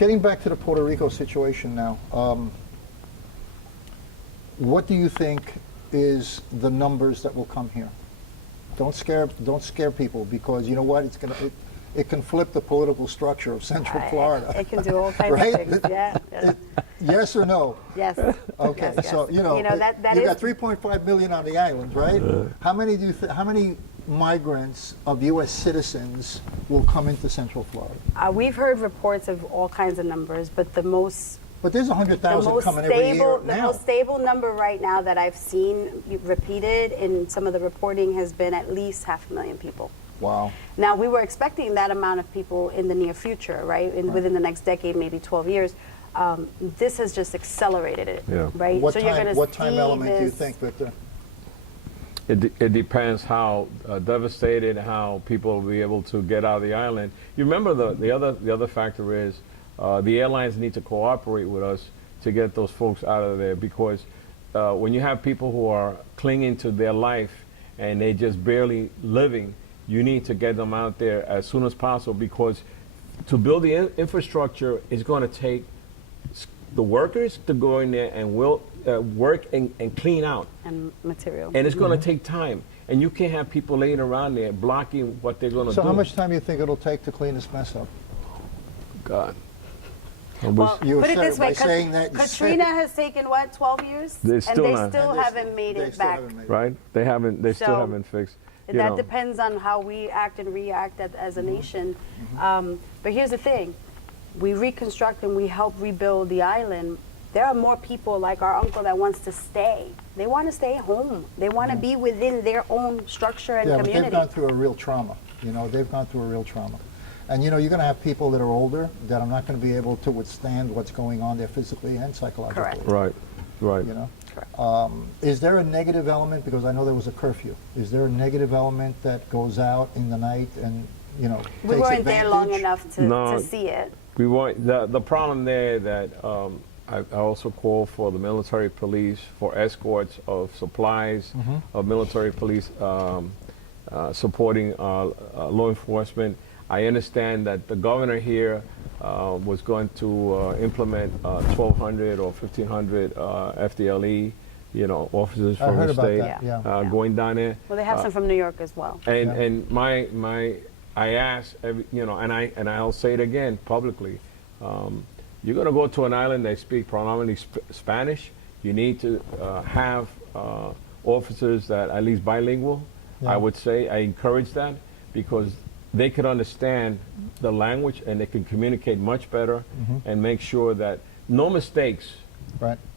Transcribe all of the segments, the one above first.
Getting back to the Puerto Rico situation now, what do you think is the numbers that will come here? Don't scare people, because you know what? It can flip the political structure of Central Florida. It can do all kinds right? of things. Yeah. Yes or no? Yes. Okay. Yes, So yes. That you is got 3.5 million on the island, right? How many how many migrants of U.S. citizens will come into Central Florida? We've heard reports of all kinds of numbers, but the most But there's 100,000 coming every year now. The most stable number right now that I've seen repeated in some of the reporting has been at least 500,000 people. Wow. Now, we were expecting that amount of people in the near future, right? Within the next decade, maybe 12 years. This has just accelerated it, right? What so time, you're going to what time element do you think, Victor? It depends how devastated, how people will be able to get out of the island. You remember the other factor is the airlines need to cooperate with us to get those folks out of there, because when you have people who are clinging to their life and they just barely living, you need to get them out there as soon as possible, because to build the infrastructure is going to take the workers to go in there and work and clean out. And material. And it's going to take time. And you can't have people laying around there blocking what they're going to do. So how much time do you think it'll take to clean this mess up? God. Well, You put it this way, saying that Katrina has taken, what, 12 years? They and still they not. still haven't made it back. Right? They haven't. They still So, haven't fixed. That depends on how we act and react as a nation. But here's the thing. We reconstruct and we help rebuild the island. There are more people like our uncle that wants to stay. They want to stay home. They want to be within their own structure and community. But they've gone through a real trauma. You know, they've gone through a real trauma. And you know, you're going to have people that are older that are not going to be able to withstand what's going on there physically and psychologically. Correct. Right. Right. You know? Correct. Is there a negative element? Because I know there was a curfew. Is there a negative element that goes out in the night and, you know, We takes weren't there long advantage? enough to see it. We want the problem there that I also call for the military police for escorts of supplies, of military police supporting law enforcement. I understand that the governor here was going to implement 1,200 or 1,500 FDLE, you know, officers from the state going down there. Well, they have some from New York as well. And I asked, you know, and I'll say it again publicly. You're going to go to an island that speak predominantly Spanish. You need to have officers that are at least bilingual. I would say I encourage that, because they could understand the language and they can communicate much better and make sure that no mistakes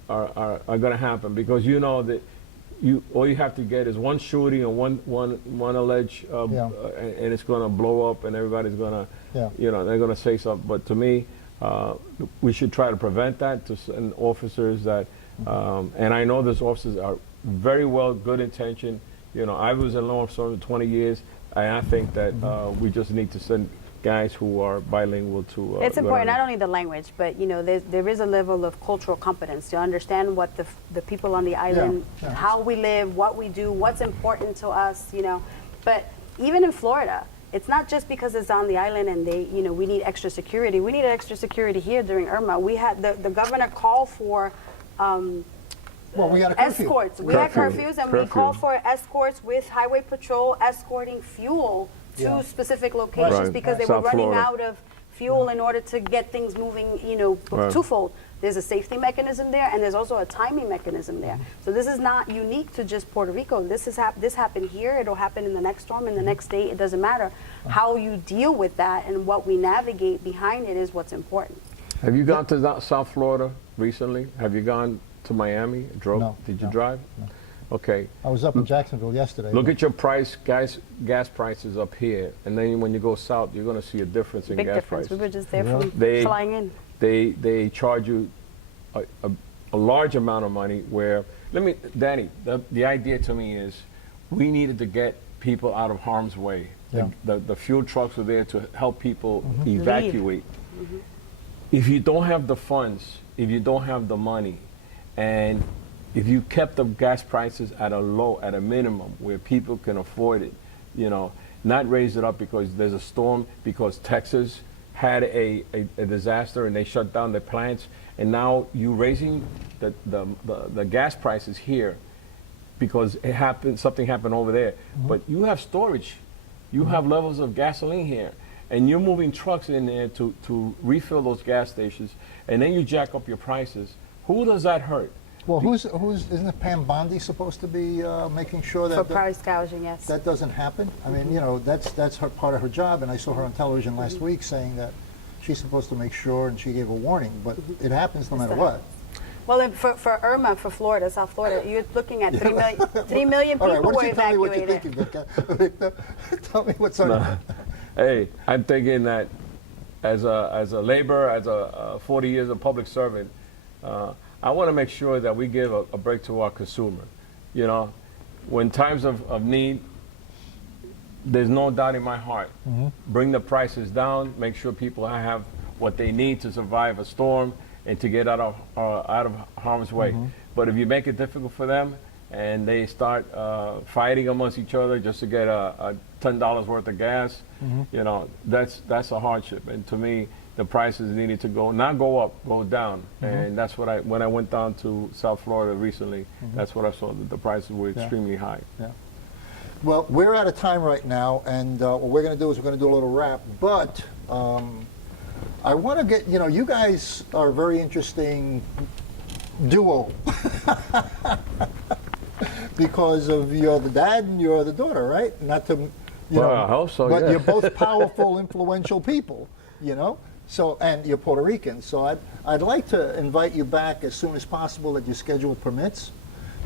are going to happen, because you know that all you have to get is one shooting or one alleged and it's going to blow up and everybody's going to you know, they're going to say something. But to me, we should try to prevent that, to send officers that and I know those officers are very well, good intention. You know, I was a law enforcement for 20 years. I think that we just need to send guys who are bilingual to. It's important, not only the language, but you know, there is a level of cultural competence to understand what the people on the island, how we live, what we do, what's important to us. You know, but even in Florida, it's not just because it's on the island and we need extra security. We need extra security here during Irma. We had the governor call for. Well, we got a curfew. Escorts. We had curfews, and we called for escorts with highway patrol escorting fuel to specific locations because they were running out of fuel in order to get things moving, you know, twofold. There's a safety mechanism there, and there's also a timing mechanism there. So this is not unique to just Puerto Rico. This happened here. It'll happen in the next storm, in the next state. It doesn't matter. How you deal with that and what we navigate behind it is what's important. Have you gone to South Florida recently? Have you gone to Miami? Drove? No. Did you drive? No. Okay. I was up in Jacksonville yesterday. Look at your gas prices up here, and then when you go south, you're going to see a difference in gas prices. We were just there from flying in. They charge you a large amount of money. Where Danny, the idea to me is we needed to get people out of harm's way. The fuel trucks were there to help people evacuate. If you don't have the funds, if you don't have the money, and if you kept the gas prices at a minimum where people can afford it, you know, not raise it up because there's a storm, because Texas, had a disaster and they shut down the plants, and now you raising the gas prices here because something happened over there. But you have storage, you have levels of gasoline here, and you're moving trucks in there to refill those gas stations, and then you jack up your prices. Who does that hurt? Well, isn't it Pam Bondi supposed to be making sure that For price gouging, yes. that doesn't happen? I mean, you know, that's her part of her job, and I saw her on television last week saying that she's supposed to make sure, and she gave a warning, but it happens no matter what. Well, for Irma, for Florida, South Florida, you're looking at 3 million All right, people why were don't you tell me what you're evacuated. thinking, Victor? Tell me what's on your mind. Hey, I'm thinking that as a laborer, as a 40 years of public servant, I want to make sure that we give a break to our consumer. You know, when times of need, there's no doubt in my heart. Bring the prices down, make sure people have what they need to survive a storm and to get out of harm's way. But if you make it difficult for them and they start fighting amongst each other just to get a $10 worth of gas, you know, that's a hardship. And to me, the prices needed to not go up, go down. And that's what when I went down to South Florida recently, that's what I saw, that the prices were extremely high. Yeah. Well, we're out of time right now, and what we're going to do is we're going to do a little wrap. But I want to get, you know, you guys are a very interesting duo because of you're the dad and you're the daughter, right? Not to, you know, I hope so, but yeah. you're both powerful, influential people, you know. So, and you're Puerto Rican. So I'd like to invite you back as soon as possible that your schedule permits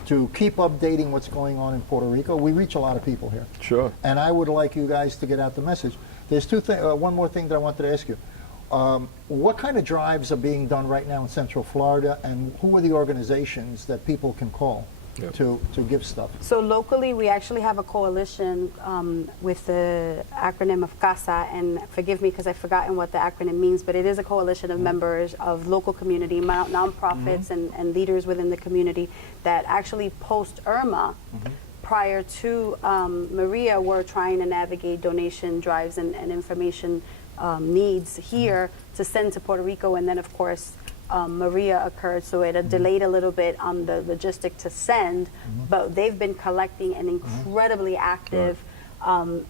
to keep updating what's going on in Puerto Rico. We reach a lot of people here. Sure. And I would like you guys to get out the message. There's one more thing that I wanted to ask you. What kind of drives are being done right now in Central Florida, and who are the organizations that people can call to give stuff? So locally, we actually have a coalition with the acronym of CASA, and forgive me because I've forgotten what the acronym means, but it is a coalition of members of local community, nonprofits, and leaders within the community that actually post Irma. Prior to Maria, were trying to navigate donation drives and information needs here to send to Puerto Rico, and then of course Maria occurred, so it delayed a little bit on the logistic to send, but they've been collecting and incredibly active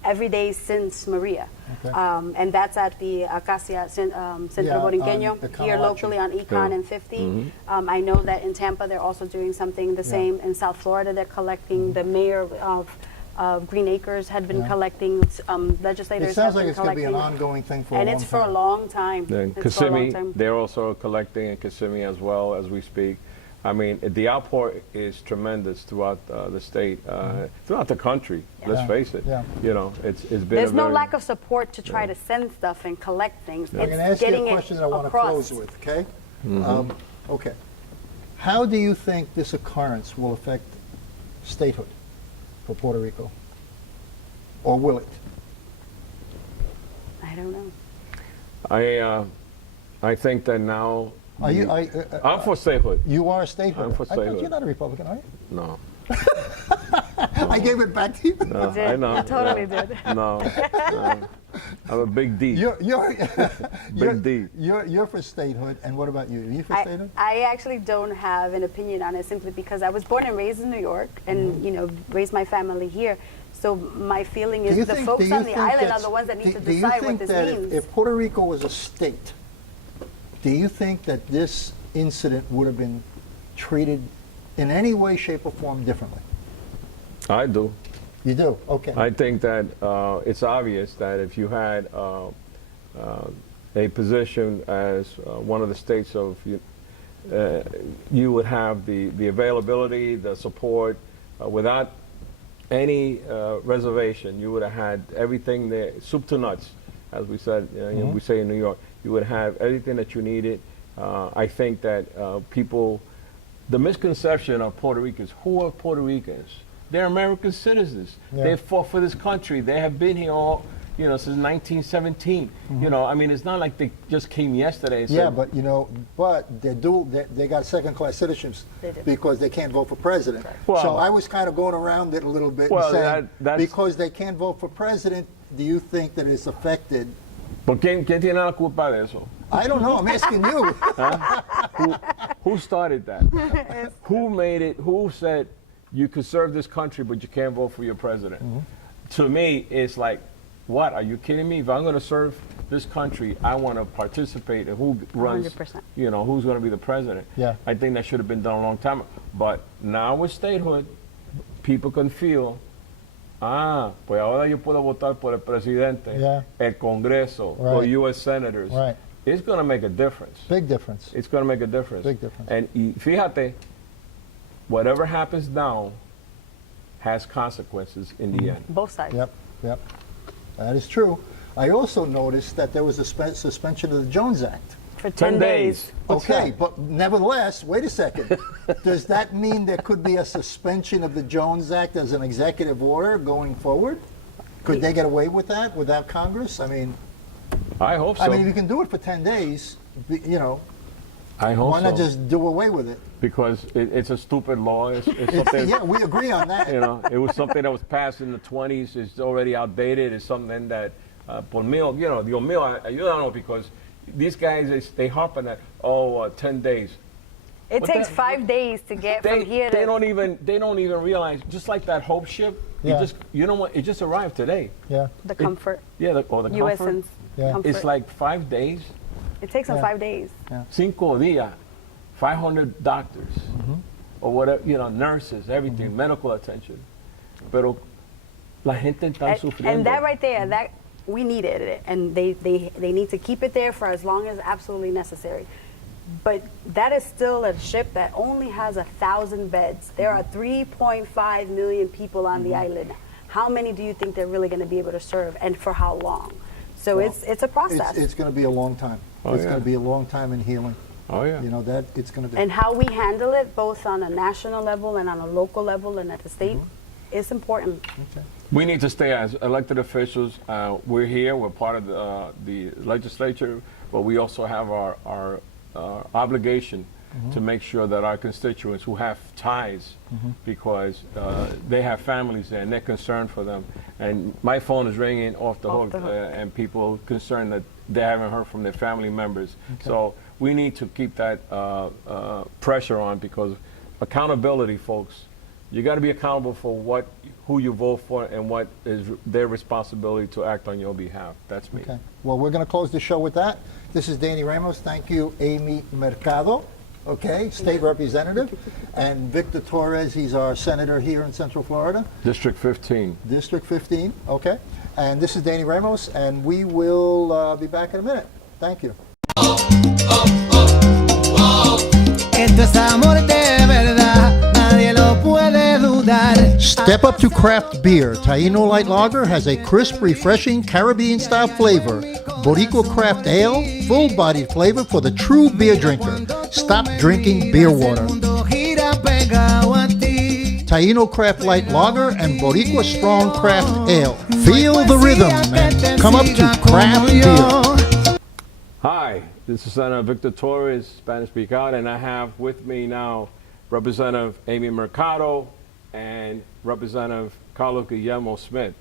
every day since Maria. And that's at the Acacia Centro Borinqueño here locally on Econ and 50. I know that in Tampa they're also doing something the same. In South Florida they're collecting. The mayor of Green Acres had been collecting, legislators It sounds have like been it's going to be an collecting. ongoing thing for a long And time. it's for a long time. Then It's for a long Kissimmee, time. they're also collecting in Kissimmee as well as we speak. I mean, the outpour is tremendous throughout the state, throughout the country. Let's face it. You know, it's been. There's no lack of support to try to send stuff and collect things. I'm going to It's ask you getting a it question that I want to across. close with, okay? Okay. How do you think this occurrence will affect statehood for Puerto Rico? Or will it? I don't know. I think that now. Are you? I'm for statehood. You are a statehood. I'm for I thought statehood. you're not a Republican, are you? No. I gave it back to you. No, did. I know. You totally did. No. I'm a big D. Big D. You're for statehood, and what about you? Are you for statehood? I actually don't have an opinion on it simply because I was born and raised in New York and, you know, raised my family here. So my feeling is the folks on the island are the ones that need to decide what this means. If Puerto Rico was a state, do you think that this incident would have been treated in any way, shape, or form differently? I do. You do? Okay. I think that it's obvious that if you had a position as one of the states of, you would have the availability, the support, without any reservation. You would have had everything there, soup to nuts, as we said. We say in New York. You would have everything that you needed. I think that the misconception of Puerto Ricans, who are Puerto Ricans? They're American citizens. They fought for this country. They have been here all, since 1917. I mean, it's not like they just came yesterday. And said, but they got second-class citizens because they can't vote for president. Well, so I was kind of going around it a little bit Well, and saying, that's because they can't vote for president, do you think that it's affected ¿Por quién tiene la culpa de eso? I don't know. I'm asking you. Who started that? Who made it? Who said you could serve this country, but you can't vote for your president? To me, it's like, what? Are you kidding me? If I'm going to serve this country, I want to participate in who runs, 100%. you know, who's going to be the president. Yeah. I think that should have been done a long time ago. But now with statehood, people can feel, pues ahora yo puedo votar por el presidente, Yeah. el Congreso, Right. or U.S. senators. Right. It's going to make a difference. Big difference. It's going to make a difference. Big difference. And fíjate, whatever happens now has consequences in the end. Both sides. Yep, yep. That is true. I also noticed that there was a suspension of the Jones Act. For 10 days. Okay, but nevertheless, wait a second. Does that mean there could be a suspension of the Jones Act as an executive order going forward? Could they get away with that without Congress? I mean, I hope so. if you can do it for 10 days, you know, I hope why not so. just do away with it? Because it's a stupid law. It's something, Yeah, we agree on that. you know, it was something that was passed in the 20s. It's already outdated. It's something that, por mí, you know, Dios mío, ayúdanos, because these guys, they harp on that, 10 days. It But takes that- 5 days to get from here They to. don't even realize, just like that Hope ship, Yeah. you know what, it just arrived today. Yeah, The comfort. Yeah, the U.S. comfort. Yeah. Comfort. It's like 5 days. It takes them Yeah. 5 days. 5 días, 500 doctors, Mm-hmm. or whatever, you know, nurses, everything, medical attention. Pero la gente está sufriendo. And that right there, that we needed it, and they need to keep it there for as long as absolutely necessary. But that is still a ship that only has 1,000 beds. There are 3.5 million people on the island. How many do you think they're really going to be able to serve, and for how long? So Well, it's a process. it's going to be a long time. Oh, It's yeah. going to be a long time in healing. Oh, yeah. You know, that it's going to be. And how we handle it, both on a national level and on a local level and at the state, is important. Okay. We need to stay as elected officials. We're here. We're part of the legislature, but we also have our obligation to make sure that our constituents who have ties, because they have families there and they're concerned for them. And my phone is ringing off the hook, and people concerned that they haven't heard from their family members. So we need to keep that pressure on, because accountability, folks. You got to be accountable for who you vote for and what is their responsibility to act on your behalf. That's me. Okay. Well, we're going to close the show with that. This is Danny Ramos. Thank you, Amy Mercado, okay, state representative, and Victor Torres. He's our senator here in Central Florida, District 15. District 15. Okay. And this is Danny Ramos, and we will be back in a minute. Thank you. Esto es amor de verdad, nadie lo puede dudar. Step up to craft beer. Taino Light Lager has a crisp, refreshing Caribbean-style flavor. Boricua Craft Ale, full-bodied flavor for the true beer drinker. Stop drinking beer water. Mundo gira pegado a ti. Taino Craft Light Lager and Boricua Strong Craft Ale. Feel the rhythm and come up to craft beer. Hi, this is Senator Victor Torres, Spanish Speak Out, and I have with me now Representative Amy Mercado and Representative Carlos Guillermo Smith.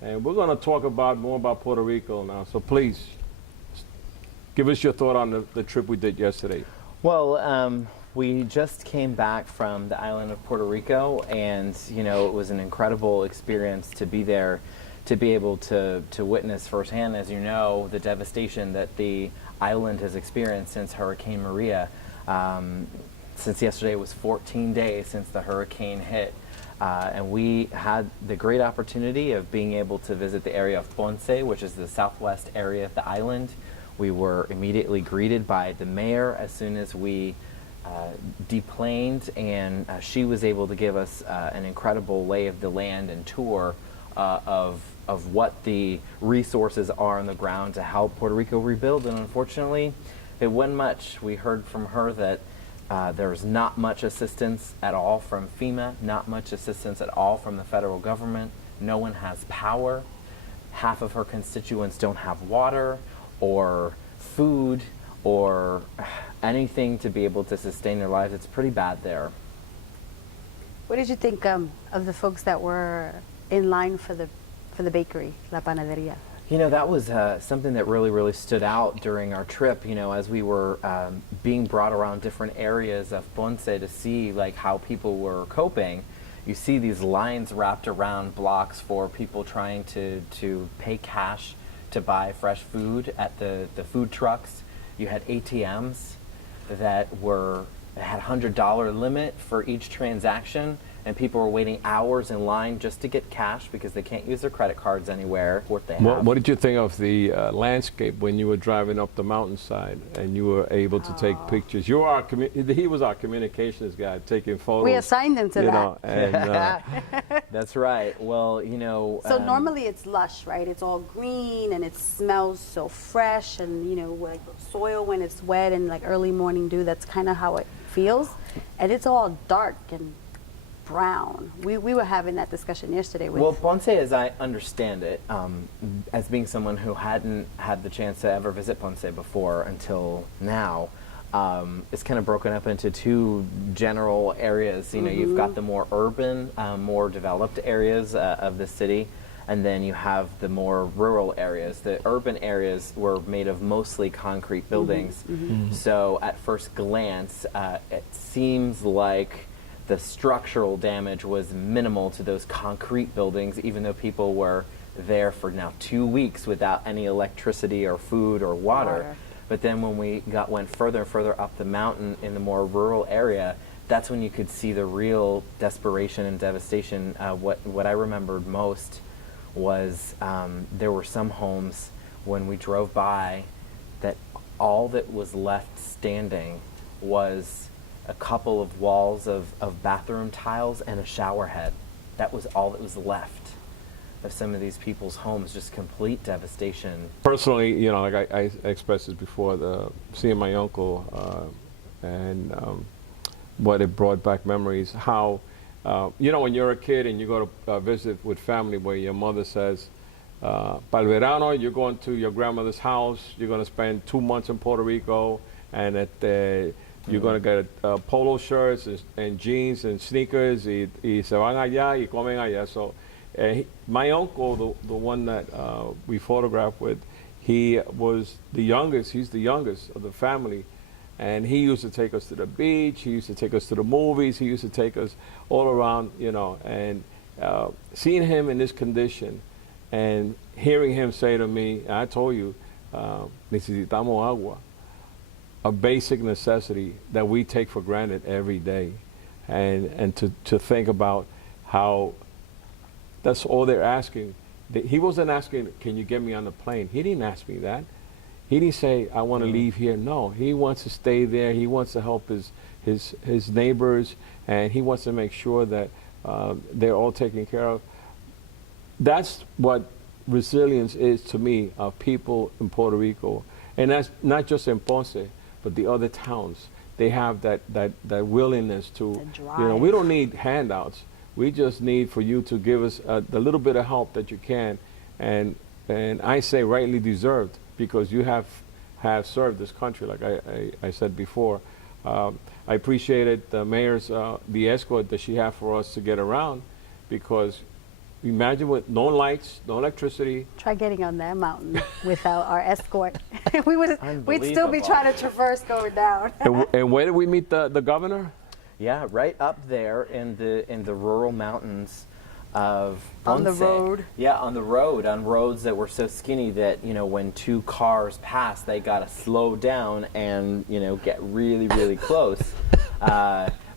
And we're going to talk more about Puerto Rico now. So please, give us your thought on the trip we did yesterday. Well, we just came back from the island of Puerto Rico, and you know, it was an incredible experience to be there, to be able to witness firsthand, as you know, the devastation that the island has experienced since Hurricane Maria. Since yesterday was 14 days since the hurricane hit. And we had the great opportunity of being able to visit the area of Ponce, which is the southwest area of the island. We were immediately greeted by the mayor as soon as we deplaned, and she was able to give us an incredible lay of the land and tour of what the resources are on the ground to help Puerto Rico rebuild. And unfortunately, it wasn't much. We heard from her that there's not much assistance at all from FEMA, not much assistance at all from the federal government. No one has power. Half of her constituents don't have water or food or anything to be able to sustain their lives. It's pretty bad there. What did you think of the folks that were in line for the bakery, La Panaderia? You know, that was something that really stood out during our trip, you know, as we were being brought around different areas of Ponce to see like how people were coping. You see these lines wrapped around blocks for people trying to pay cash to buy fresh food at the food trucks. You had ATMs that had $100 limit for each transaction, and people were waiting hours in line just to get cash because they can't use their credit cards anywhere. What did you think of the landscape when you were driving up the mountainside and you were able to take pictures? He was our communications guy, taking photos. We assigned him to that. Know, and, That's right. Well, you know. So normally it's lush, right? It's all green and it smells so fresh, and you know, like soil when it's wet and like early morning dew. That's kind of how it feels, and it's all dark and brown. We were having that discussion yesterday. Well, Ponce, as I understand it, as being someone who hadn't had the chance to ever visit Ponce before until now, it's kind of broken up into two general areas. You know, you've got the more urban, more developed areas of the city, and then you have the more rural areas. The urban areas were made of mostly concrete buildings. So at first glance, it seems like the structural damage was minimal to those concrete buildings, even though people were there for now 2 weeks without any electricity or food or water. But then when we went further and further up the mountain in the more rural area, that's when you could see the real desperation and devastation. What I remembered most was there were some homes when we drove by that all that was left standing was a couple of walls of bathroom tiles and a shower head. That was all that was left of some of these people's homes, just complete devastation. Personally, you know, like I expressed this before, seeing my uncle and what it brought back memories, how, you know, when you're a kid and you go to visit with family where your mother says, para el verano, you're going to your grandmother's house, you're going to spend 2 months in Puerto Rico, and you're going to get polo shirts and jeans and sneakers, y se van allá y comen allá. So my uncle, the one that we photographed with, he was the youngest. He's the youngest of the family. And he used to take us to the beach. He used to take us to the movies. He used to take us all around, you know. And seeing him in this condition and hearing him say to me, I told you, necesitamos agua. A basic necessity that we take for granted every day, and to think about how that's all they're asking. He wasn't asking, can you get me on the plane? He didn't ask me that. He didn't say, I want to leave here. No, he wants to stay there. He wants to help his neighbors, and he wants to make sure that they're all taken care of. That's what resilience is to me, of people in Puerto Rico. And that's not just in Ponce, but the other towns. They have that willingness to, you know, we don't need handouts. We just need for you to give us the little bit of help that you can. And I say rightly deserved, because you have served this country, like I said before. I appreciated the mayor's, the escort that she had for us to get around, because imagine with no lights, no electricity. Try getting on that mountain without our escort. We'd still be trying to traverse going down. And where did we meet the governor? Yeah, right up there in the rural mountains of Ponce. On the road. Yeah, on the road, on roads that were so skinny that, you know, when two cars passed, they got to slow down and, you know, get really close.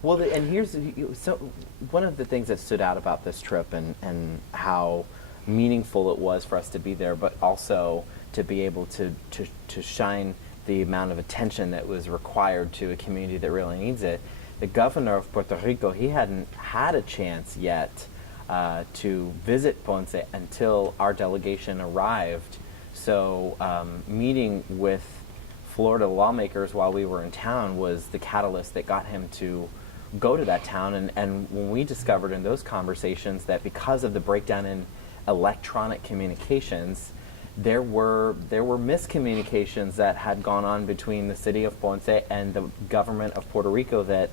Well, and so one of the things that stood out about this trip and how meaningful it was for us to be there, but also to be able to shine the amount of attention that was required to a community that really needs it. The governor of Puerto Rico, he hadn't had a chance yet to visit Ponce until our delegation arrived. So meeting with Florida lawmakers while we were in town was the catalyst that got him to go to that town. And when we discovered in those conversations that because of the breakdown in electronic communications, there were miscommunications that had gone on between the city of Ponce and the government of Puerto Rico, that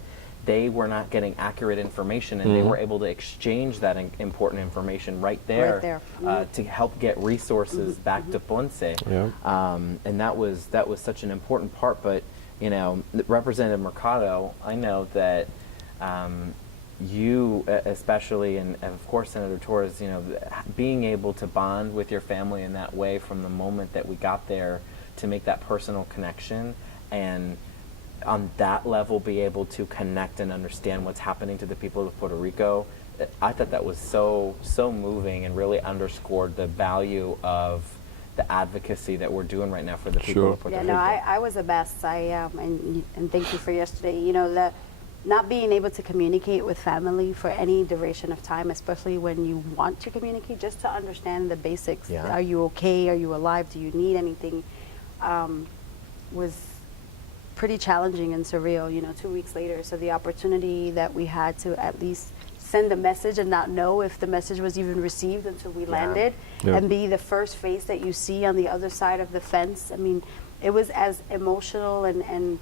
they were not getting accurate information, and they were able to exchange that important information right there, to help get resources back to Ponce. Yeah. And that was such an important part. But you know, Representative Mercado, I know that you especially, and of course Senator Torres, you know, being able to bond with your family in that way from the moment that we got there, to make that personal connection, and on that level be able to connect and understand what's happening to the people of Puerto Rico, I thought that was so moving, and really underscored the value of the advocacy that we're doing right now for the people of Puerto Rico. Yeah, no, I was the best. And thank you for yesterday. You know, that not being able to communicate with family for any duration of time, especially when you want to communicate, just to understand the basics. Yeah. Are you okay? Are you alive? Do you need anything? Was pretty challenging and surreal, you know, 2 weeks later. So the opportunity that we had to at least send a message and not know if the message was even received until we landed, and be the first face that you see on the other side of the fence. I mean, it was as emotional and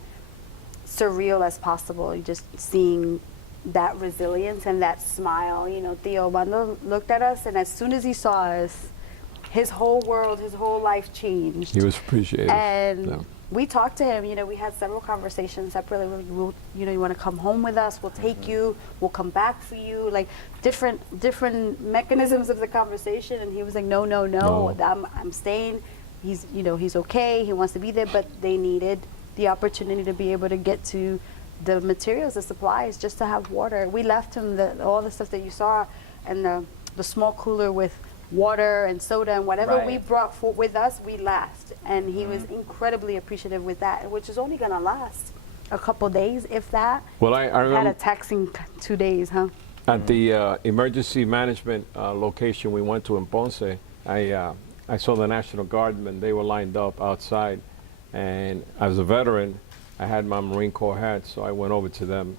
surreal as possible, just seeing that resilience and that smile. You know, Tio Bando looked at us, and as soon as he saw us, his whole world, his whole life changed. He was appreciative. And we talked to him, you know, we had several conversations separately. We'll, you know, you want to come home with us, we'll take you, we'll come back for you, like different mechanisms of the conversation. And he was like, no, I'm staying. He's, you know, he's okay, he wants to be there, but they needed the opportunity to be able to get to the materials, the supplies, just to have water. We left him all the stuff that you saw, and the small cooler with water and soda and whatever we brought with us, we last. And he was incredibly appreciative with that, which is only going to last a couple days, if that. Well, I remember had a taxing 2 days, huh? At the emergency management location we went to in Ponce, I saw the National Guardmen. They were lined up outside, and as a veteran, I had my Marine Corps hat, so I went over to them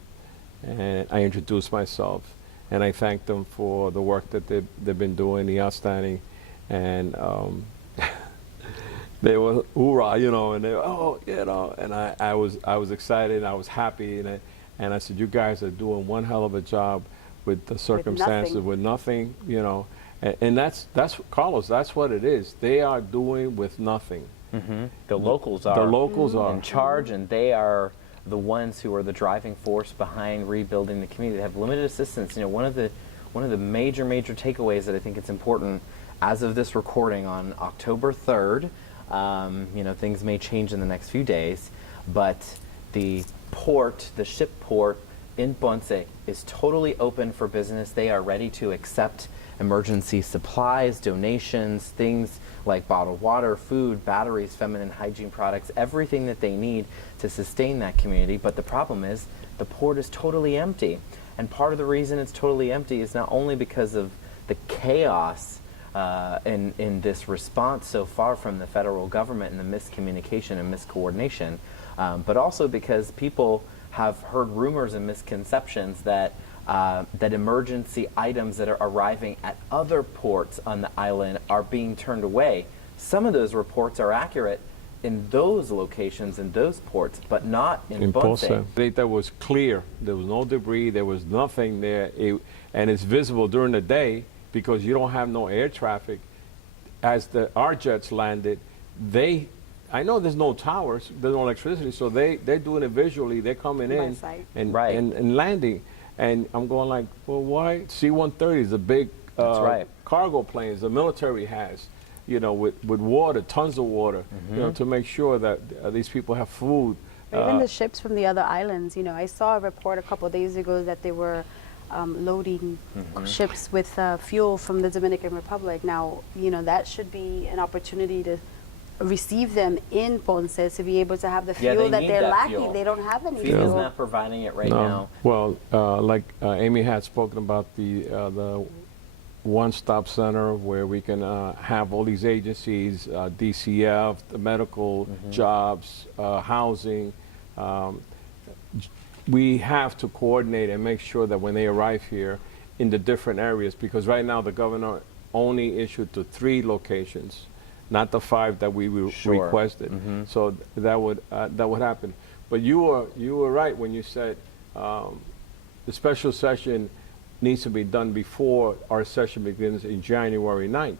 and I introduced myself, and I thanked them for the work that they've been doing, the outstanding, and they were hoorah, you know, and they were, you know, and I was excited, I was happy, and I said, you guys are doing one hell of a job with the circumstances, with nothing, you know, and that's Carlos, that's what it is. They are doing with nothing. The locals are. The locals are in charge, and they are the ones who are the driving force behind rebuilding the community. They have limited assistance. You know, one of the major takeaways that I think it's important as of this recording on October 3rd. You know, things may change in the next few days, but the port, the ship port in Ponce is totally open for business. They are ready to accept emergency supplies, donations, things like bottled water, food, batteries, feminine hygiene products, everything that they need to sustain that community. But the problem is the port is totally empty. And part of the reason it's totally empty is not only because of the chaos in this response so far from the federal government and the miscommunication and miscoordination, but also because people have heard rumors and misconceptions that that emergency items that are arriving at other ports on the island are being turned away. Some of those reports are accurate in those locations, in those ports, but not in Ponce. Data was clear. There was no debris. There was nothing there. And it's visible during the day because you don't have no air traffic. As our jets landed, I know there's no towers, there's no electricity, so they're doing it visually. They're coming in and landing. And I'm going like, well, why? C-130 is a big cargo planes the military has, you know, with water, tons of water, you know, to make sure that these people have food. Even the ships from the other islands, you know, I saw a report a couple of days ago that they were loading ships with fuel from the Dominican Republic. Now, you know, that should be an opportunity to receive them in Ponce to be able to have the fuel that they're lacking. Fuel. They don't have any fuel. FEMA's not providing it right now. Well, like Amy had spoken about the one-stop center where we can have all these agencies, DCF, the medical, jobs, housing. We have to coordinate and make sure that when they arrive here in the different areas, because right now the governor only issued to 3 locations, not the 5 that we requested. So that would happen. But you were right when you said the special session needs to be done before our session begins in January 9th,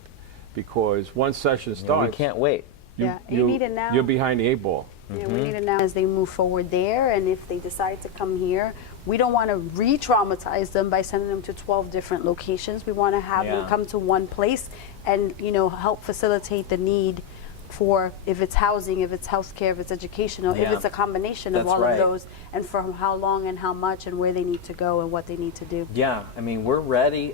because once session starts, we can't wait. You need it now. You're behind the 8 ball. Yeah, we need it now as they move forward there, and if they decide to come here, we don't want to re-traumatize them by sending them to 12 different locations. We want to have them come to one place and, you know, help facilitate the need for, if it's housing, if it's healthcare, if it's educational, if it's a combination of all of those, and for how long and how much and where they need to go and what they need to do. Yeah, I mean, we're ready.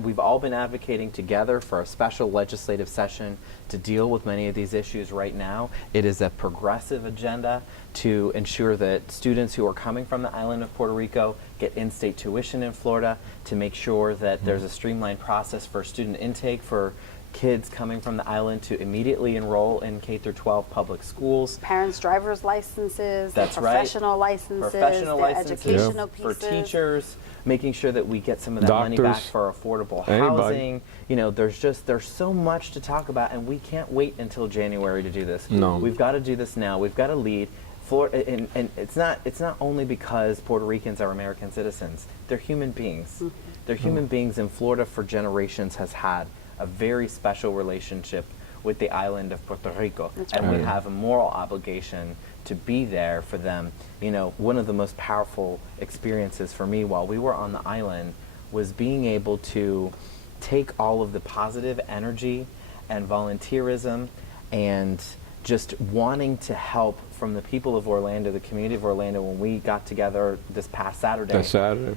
We've all been advocating together for a special legislative session to deal with many of these issues right now. It is a progressive agenda to ensure that students who are coming from the island of Puerto Rico get in-state tuition in Florida, to make sure that there's a streamlined process for student intake for kids coming from the island to immediately enroll in K through 12 public schools. Parents' driver's licenses, That's professional licenses, professional licenses educational for pieces. teachers, making sure that we get some of that money back Doctors, for affordable anybody. housing. You know, there's so much to talk about, and we can't wait until January to do this. No. We've got to do this now. We've got to lead. And it's not only because Puerto Ricans are American citizens. They're human beings. They're human beings, and Florida for generations has had a very special relationship with the island of Puerto Rico. And we have a moral obligation to be there for them. You know, one of the most powerful experiences for me while we were on the island was being able to take all of the positive energy and volunteerism and just wanting to help from the people of Orlando, the community of Orlando, when we got together this past Saturday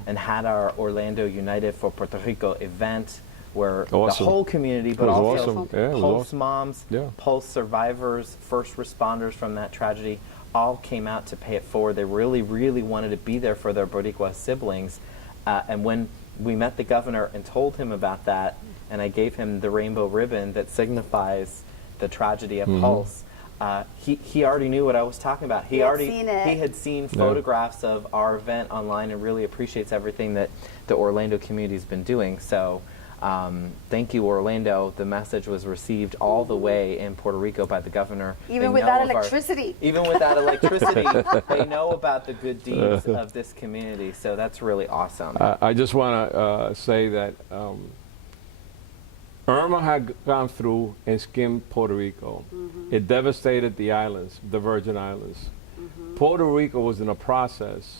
and had our Orlando United for Puerto Rico event, where the whole community, but also Pulse moms, Pulse survivors, first responders from that tragedy, all came out to pay it forward. They really, really wanted to be there for their Boricua siblings. And when we met the governor and told him about that, and I gave him the rainbow ribbon that signifies the tragedy at Pulse, he already knew what I was talking about. He had seen photographs of our event online and really appreciates everything that the Orlando community has been doing. So thank you, Orlando. The message was received all the way in Puerto Rico by the governor. Even without electricity. Even without electricity, they know about the good deeds of this community. So that's really awesome. I just want to say that Irma had gone through and skimmed Puerto Rico. It devastated the islands, the Virgin Islands. Puerto Rico was in a process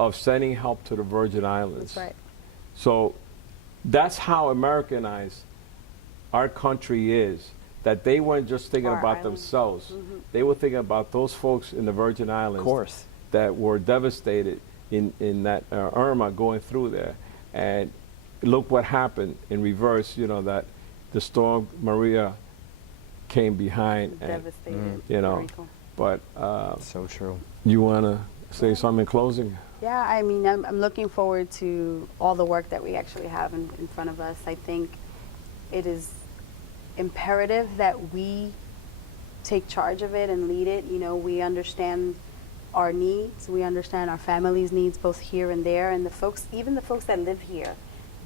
of sending help to the Virgin Islands. That's right. So that's how Americanized our country is, that they weren't just thinking about themselves. They were thinking about those folks in the Virgin Islands that were devastated in that Irma going through there. And look what happened in reverse, you know, that the storm Maria came behind and devastated. you know, but so true. You want to say something in closing? Yeah, I mean, I'm looking forward to all the work that we actually have in front of us. I think it is imperative that we take charge of it and lead it. You know, we understand our needs, we understand our families' needs both here and there, and the folks, even the folks that live here,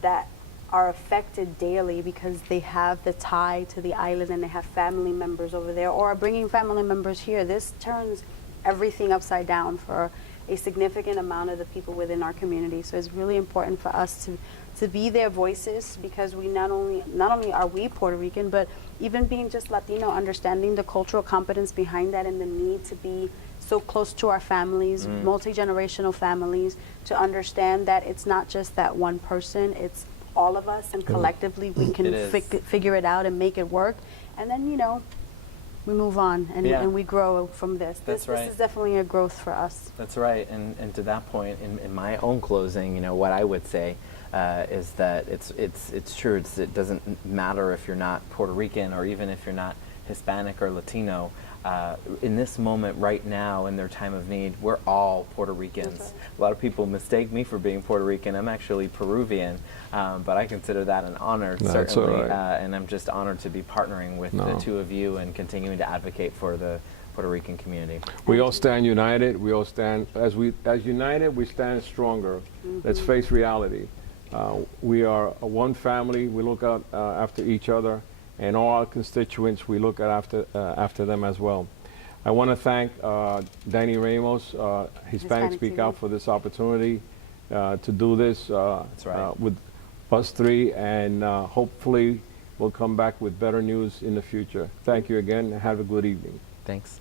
that are affected daily because they have the tie to the island and they have family members over there or are bringing family members here. This turns everything upside down for a significant amount of the people within our community. So it's really important for us to be their voices, because we not only are we Puerto Rican, but even being just Latino, understanding the cultural competence behind that and the need to be so close to our families, multi-generational families, to understand that it's not just that one person, it's all of us, and collectively we can figure it out and make it work. And then, you know, we move on and we grow from this. This is definitely a growth for us. That's right. And to that point, in my own closing, you know, what I would say is that it's true. It doesn't matter if you're not Puerto Rican or even if you're not Hispanic or Latino. In this moment right now, in their time of need, we're all Puerto Ricans. Right. A lot of people mistake me for being Puerto Rican. I'm actually Peruvian, but I consider that an honor, certainly. And I'm just honored to be partnering with the two of you and continuing to advocate for the Puerto Rican community. We all stand united. We all stand, as united, we stand stronger. Let's face reality. We are one family. We look out after each other. And all our constituents, we look at after them as well. I want to thank Danny Ramos, Hispanic Speak Out, for this opportunity. to do this right. with us three, and hopefully we'll come back with better news in the future. Thank you again, and have a good evening. Thanks.